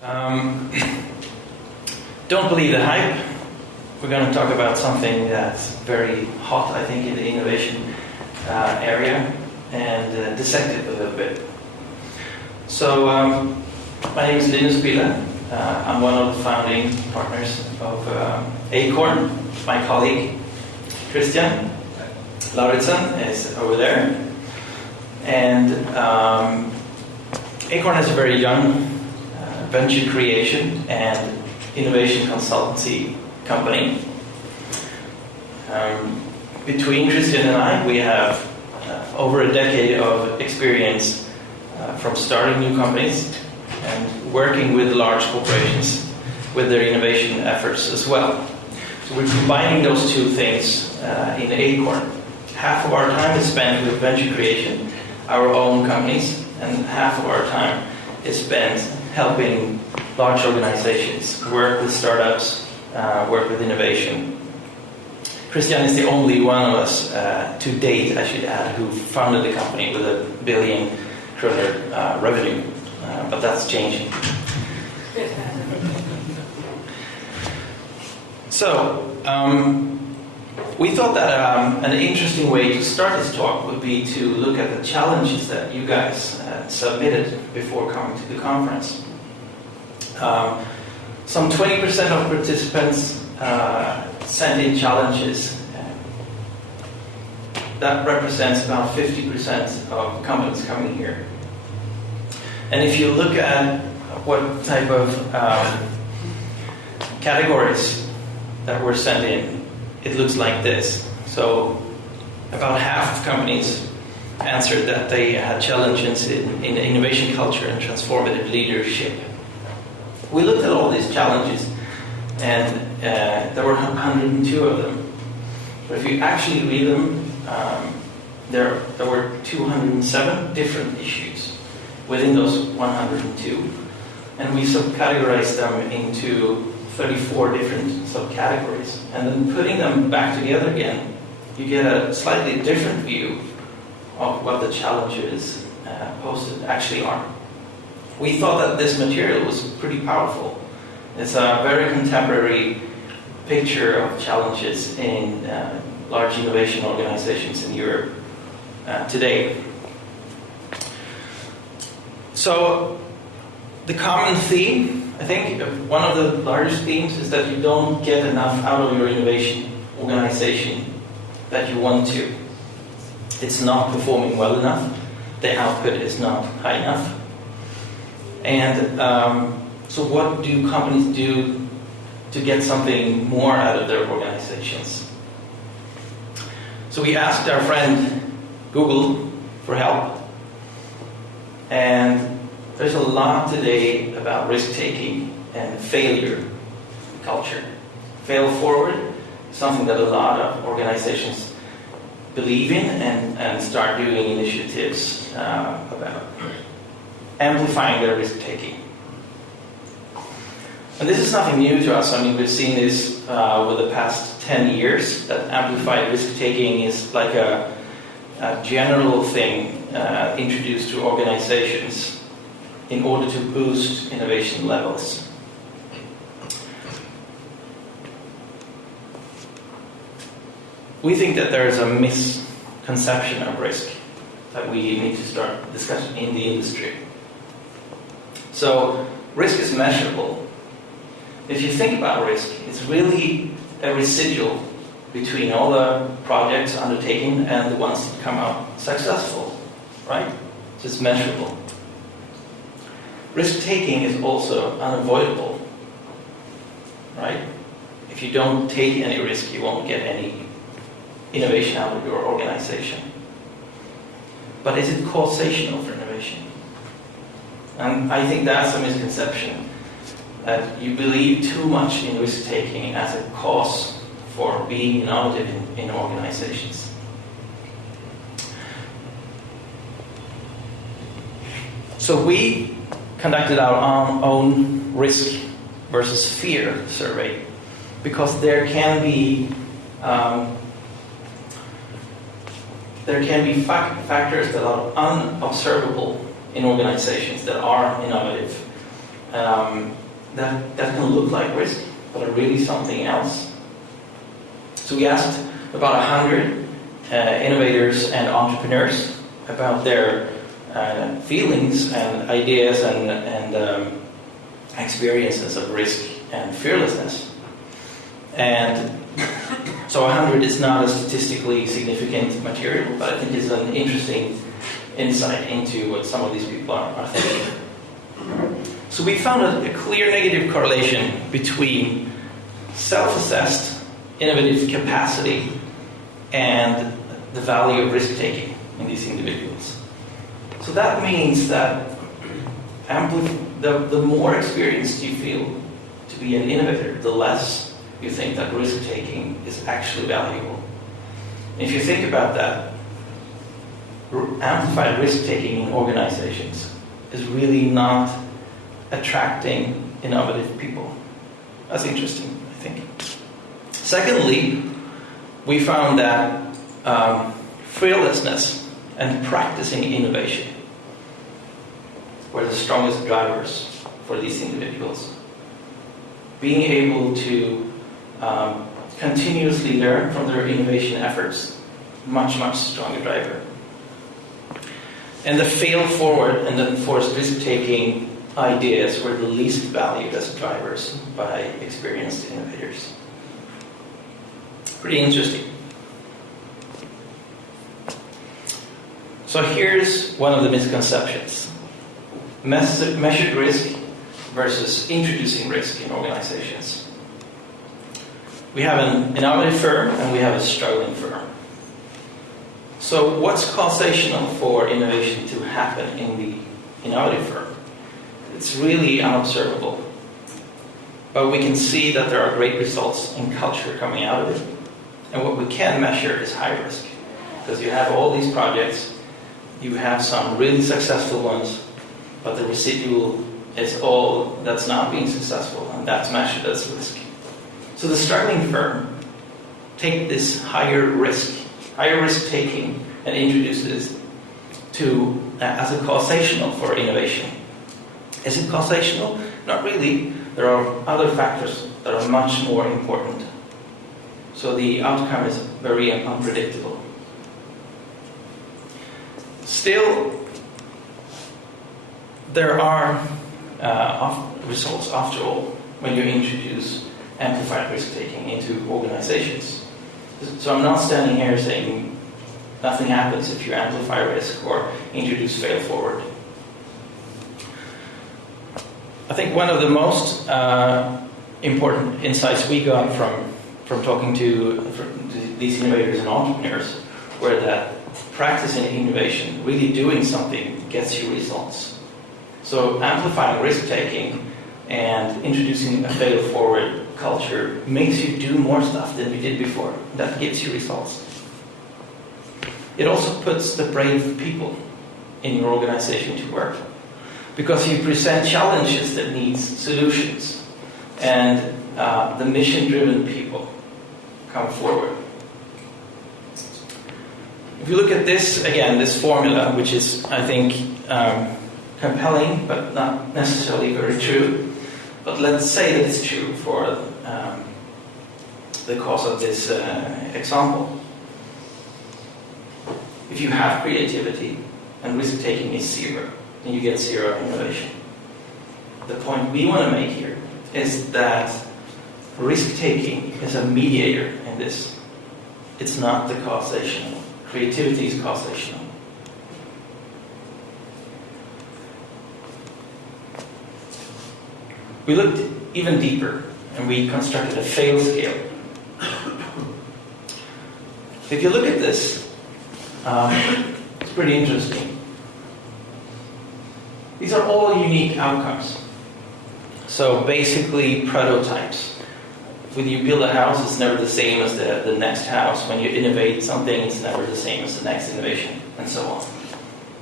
Don't believe the hype. We're going to talk about something that's very hot, I think, in the innovation area, and dissect it a little bit. So, my name is Linus Bille. I'm one of the founding partners of Eicorn. My colleague, Christian Lauritsen, is over there. And Eicorn has a very young venture creation and innovation consultancy company. Between Christian and I, we have over a decade of experience from starting new companies and working with large corporations with their innovation efforts as well. So we're combining those two things in Eicorn. Half of our time is spent with venture creation, our own companies, and half of our time is spent helping large organizations work with startups, work with innovation. Christian is the only one of us to date, I should add, who founded the company with $1 billion revenue, but that's changing. So, we thought that an interesting way to start this talk would be to look at the challenges that you guys submitted before coming to the conference. Some 20% of participants sent in challenges. That represents about 50% of companies coming here. And if you look at what type of categories that were sent in, it looks like this. So about half of companies answered that they had challenges in innovation culture and transformative leadership. We looked at all these challenges, and there were 102 of them. But if you actually read them, there were 207 different issues within those 102. And we subcategorized them into 34 different subcategories. And then putting them back together again, you get a slightly different view of what the challenges posted actually are. We thought that this material was pretty powerful. It's a very contemporary picture of challenges in large innovation organizations in Europe today. So the common theme, I think, one of the largest themes is that you don't get enough out of your innovation organization that you want to. It's not performing well enough. The output is not high enough. And so what do companies do to get something more out of their organizations? So we asked our friend Google for help. And there's a lot today about risk-taking and failure culture. Fail forward is something that a lot of organizations believe in and start doing initiatives about amplifying their risk-taking. And this is nothing new to us. I mean, we've seen this over the past 10 years, that amplified risk-taking is like a general thing introduced to organizations in order to boost innovation levels. We think that there is a misconception of risk that we need to start discussing in the industry. So, risk is measurable. If you think about risk, it's really a residual between all the projects undertaken and the ones that come out successful, right? So it's measurable. Risk-taking is also unavoidable, right? If you don't take any risk, you won't get any innovation out of your organization. But is it causational for innovation? And I think that's a misconception, that you believe too much in risk-taking as a cause for being innovative in organizations. So we conducted our own risk versus fear survey, because there can be factors that are unobservable in organizations that are innovative. that can look like risk, but are really something else. So we asked about 100 innovators and entrepreneurs about their feelings and ideas and experiences of risk and fearlessness. And so 100 is not a statistically significant material, but I think it's an interesting insight into what some of these people are thinking. So we found a clear negative correlation between self-assessed innovative capacity and the value of risk-taking in these individuals. So that means that the more experienced you feel to be an innovator, the less you think that risk-taking is actually valuable. And if you think about that, amplified risk-taking in organizations is really not attracting innovative people. That's interesting, I think. Secondly, we found that fearlessness and practicing innovation were the strongest drivers for these individuals. Being able to continuously learn from their innovation efforts, much stronger driver. And the fail forward and the enforced risk-taking ideas were the least valued as drivers by experienced innovators. Pretty interesting. So here's one of the misconceptions. Measured risk versus introducing risk in organizations. We have an innovative firm and we have a struggling firm. So what's causational for innovation to happen in the innovative firm? It's really unobservable. But we can see that there are great results in culture coming out of it. And what we can measure is high risk. Because you have all these projects, you have some really successful ones, but the residual is all that's not being successful, and that's measured as risk. So the struggling firm take this higher risk taking, and introduce this to as a causational for innovation. Is it causational? Not really. There are other factors that are much more important. So the outcome is very unpredictable. Still, there are results after all when you introduce amplified risk-taking into organizations. So I'm not standing here saying nothing happens if you amplify risk or introduce fail forward. I think one of the most important insights we got from talking to these innovators and entrepreneurs were that practicing innovation, really doing something, gets you results. So amplifying risk-taking and introducing a fail-forward culture makes you do more stuff than you did before. That gives you results. It also puts the brave people in your organization to work, because you present challenges that need solutions, and the mission-driven people come forward. If you look at this, again, this formula, which is, I think, compelling, but not necessarily very true, but let's say that it's true for the cause of this example. If you have creativity and risk-taking is zero, then you get zero innovation. The point we want to make here is that risk-taking is a mediator in this. It's not the causational. Creativity is causational. We looked even deeper and we constructed a fail scale. If you look at this, it's pretty interesting. These are all unique outcomes. So basically prototypes. When you build a house, it's never the same as the next house. When you innovate something, it's never the same as the next innovation, and so on.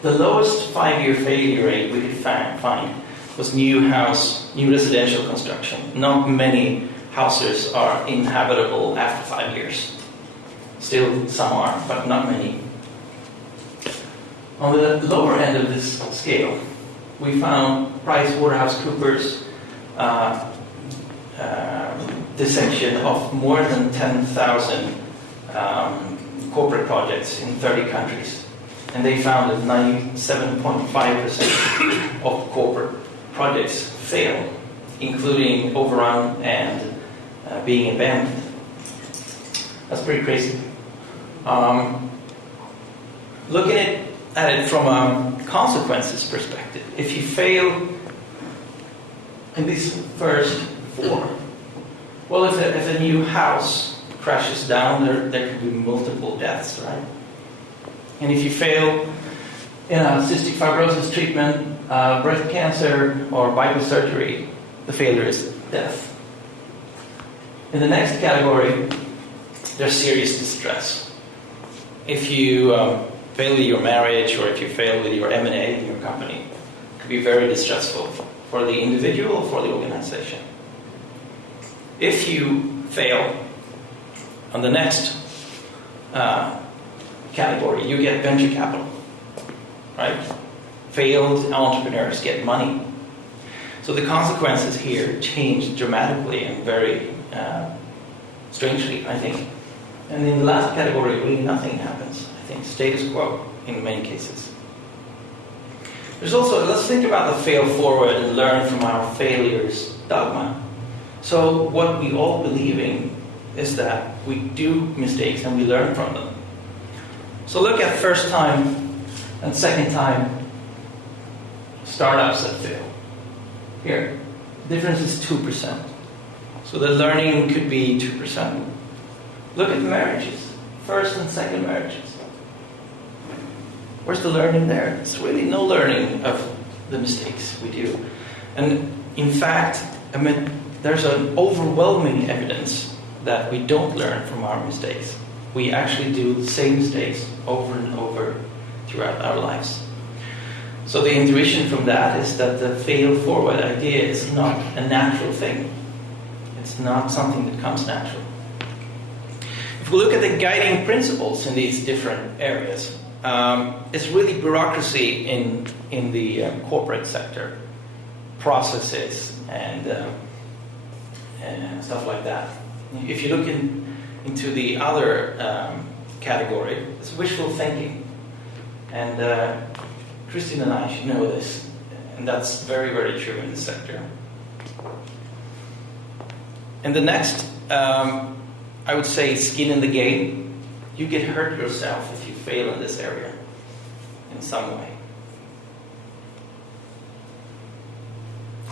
The lowest 5-year failure rate we could find was new residential construction. Not many houses are inhabitable after 5 years. Still, some are, but not many. On the lower end of this scale, we found PricewaterhouseCoopers dissection of more than 10,000 corporate projects in 30 countries. And they found that 97.5% of corporate projects fail, including overrun and being abandoned. That's pretty crazy. Looking at it from a consequences perspective, if you fail in these first four, well, if a new house crashes down, there could be multiple deaths, right? And if you fail in a cystic fibrosis treatment, breast cancer, or bypass surgery, the failure is death. In the next category, there's serious distress. If you fail with your marriage, or if you fail with your M&A in your company, it could be very distressful for the individual or for the organization. If you fail on the next category, you get venture capital, right? Failed entrepreneurs get money. So the consequences here change dramatically and very strangely, I think. And in the last category, really nothing happens. I think status quo in many cases. There's also, let's think about the fail forward and learn from our failures dogma. So what we all believe in is that we do mistakes and we learn from them. So look at first time and second time startups that fail. Here, the difference is 2%. So the learning could be 2%. Look at marriages, first and second marriages. Where's the learning there? It's really no learning of the mistakes we do. And in fact, there's an overwhelming evidence that we don't learn from our mistakes. We actually do the same mistakes over and over throughout our lives. So the intuition from that is that the fail forward idea is not a natural thing. It's not something that comes natural. If we look at the guiding principles in these different areas, it's really bureaucracy in the corporate sector, processes and stuff like that. If you look into the other category, it's wishful thinking. And Christine and I should know this, and that's very, very true in this sector. And the next, I would say, skin in the game. You get hurt yourself if you fail in this area in some way.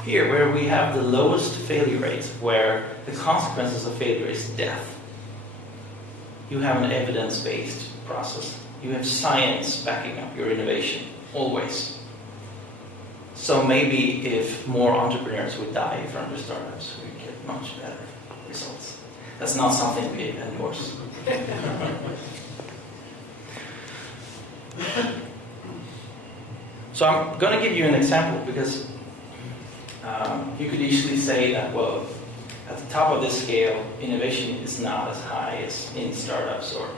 Here, where we have the lowest failure rates, where the consequences of failure is death, you have an evidence-based process. You have science backing up your innovation, always. So maybe if more entrepreneurs would die from the startups, we get much better results. That's not something we endorse. So I'm going to give you an example, because you could easily say that, well, at the top of this scale, innovation is not as high as in startups or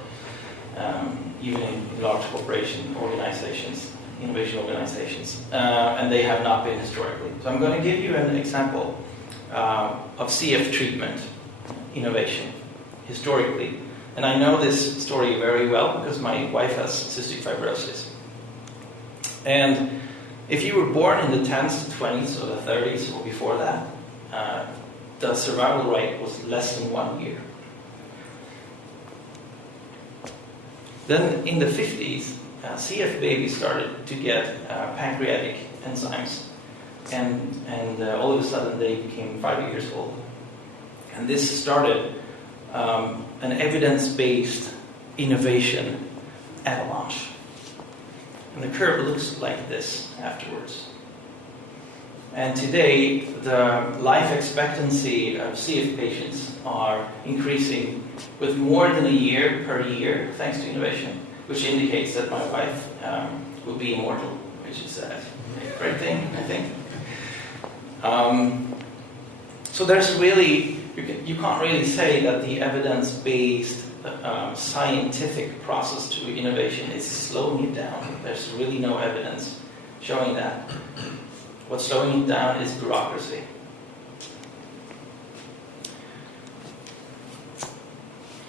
even in large corporation organizations, innovation organizations, and they have not been historically. So I'm going to give you an example of CF treatment innovation historically. And I know this story very well because my wife has cystic fibrosis. And if you were born in the 10s to 20s or the 30s or before that, the survival rate was less than 1 year. Then in the 50s, CF babies started to get pancreatic enzymes, and all of a sudden they became 5 years old. And this started an evidence-based innovation avalanche. And the curve looks like this afterwards. And today, the life expectancy of CF patients are increasing with more than a year per year, thanks to innovation, which indicates that my wife will be immortal, which is a great thing, I think. So there's really, you can't really say that the evidence-based scientific process to innovation is slowing it down. There's really no evidence showing that. What's slowing it down is bureaucracy.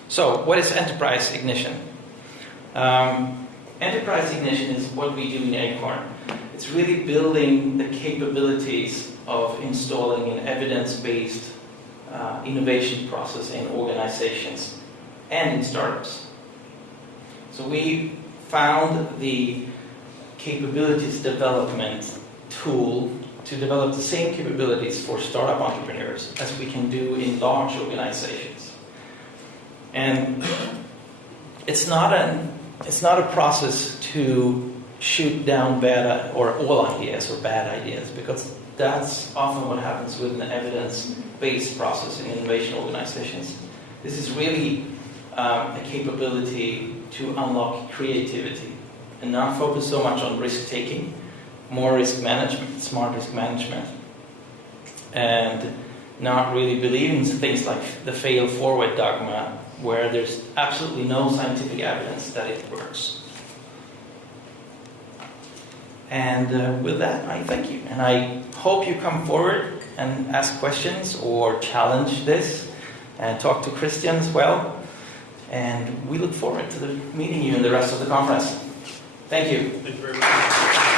So, what is enterprise ignition? Enterprise ignition is what we do in Eicorn. It's really building the capabilities of installing an evidence-based innovation process in organizations and in startups. So we found the capabilities development tool to develop the same capabilities for startup entrepreneurs as we can do in large organizations. And it's not a process to shoot down bad or all ideas or bad ideas, because that's often what happens with an evidence-based process in innovation organizations. This is really a capability to unlock creativity and not focus so much on risk-taking, more risk management, smart risk management, and not really believe in things like the fail-forward dogma, where there's absolutely no scientific evidence that it works. And with that, I thank you. And I hope you come forward and ask questions or challenge this, and talk to Christian as well. And we look forward to meeting you in the rest of the conference. Thank you. Thank you very much.